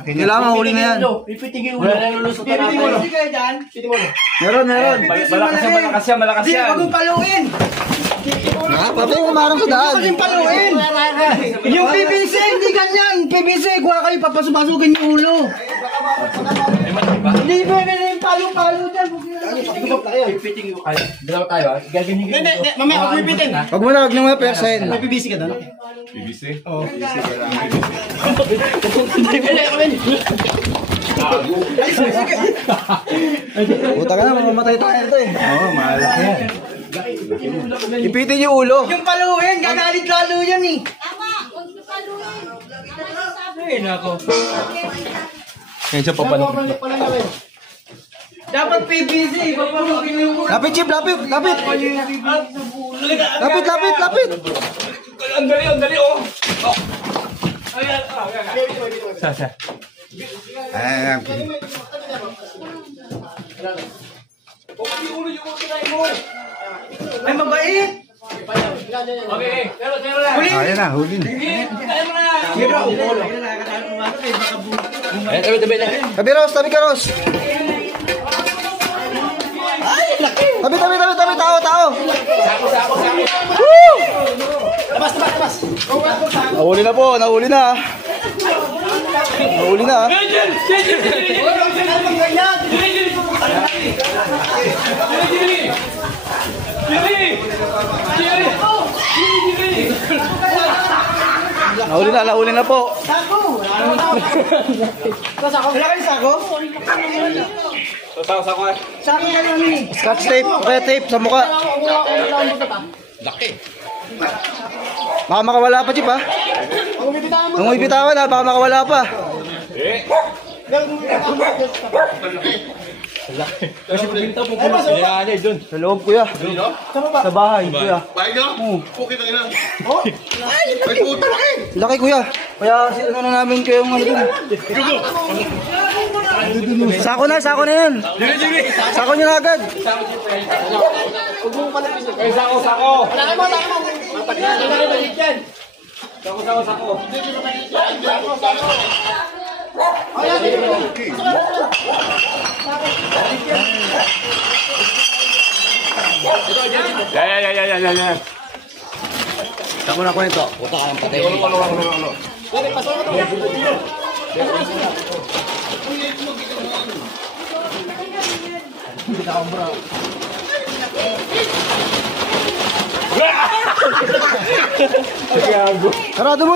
Kailangan huli na yan. Meron. Malakas yan. Huwag mong paluin. Pati yung umarang sa daan. Huwag mong paluin. Yung PVC, hindi ganyan. PVC, kuha kayo, papasupasukin yung ulo. Hindi pwede na yung palo-palo dyan. Pipiting ko kayo. Dalawa tayo ha. Gaganyan. Hindi, mamaya ako pipitin. Huwag mo na persen. May PVC ka doon? PVC? Oo. Puta ka na, mamamatay tayo ito eh. Oo, malaki yan. Ipitin yung ulo. Yung paluin, gagalit lalo yan eh. Tama, huwag niyo paluin. Ay, nako. Ngayon siya papalapit. Dapat PVC, papaluin yung ulo. Lapit, Chip, lapit. Lapit. Ang dali, oh. Ayan. Sa. Ay, mabait. Okay, pero lang. Ayan na, huli na. Tabi, Ros, tabi ka, Ros. Tabi, tao. Woo! Labas. Nahuli na po, nahuli na. Nahuli na po. Sako. Wala kayo sako? Sako. Sako ka lang eh. Scotch tape, kaya tape sa mukha. Laki. Baka makawala pa, Chip, ha? Ang bitawan, ha? Baka makawala pa. Kasi pagbinta po kung kailangan doon. Sa loob, kuya. Sa bahay, kuya. Bahay ka? Okay na ina. Ay, puta laki! Laki, kuya. Kaya ano na namin kayong ano dun. Sako na yan. Sako nyo na agad. Ay, sako. Sako. Yan. Sako na kwento. Puta ka ng patay. Sarado mo.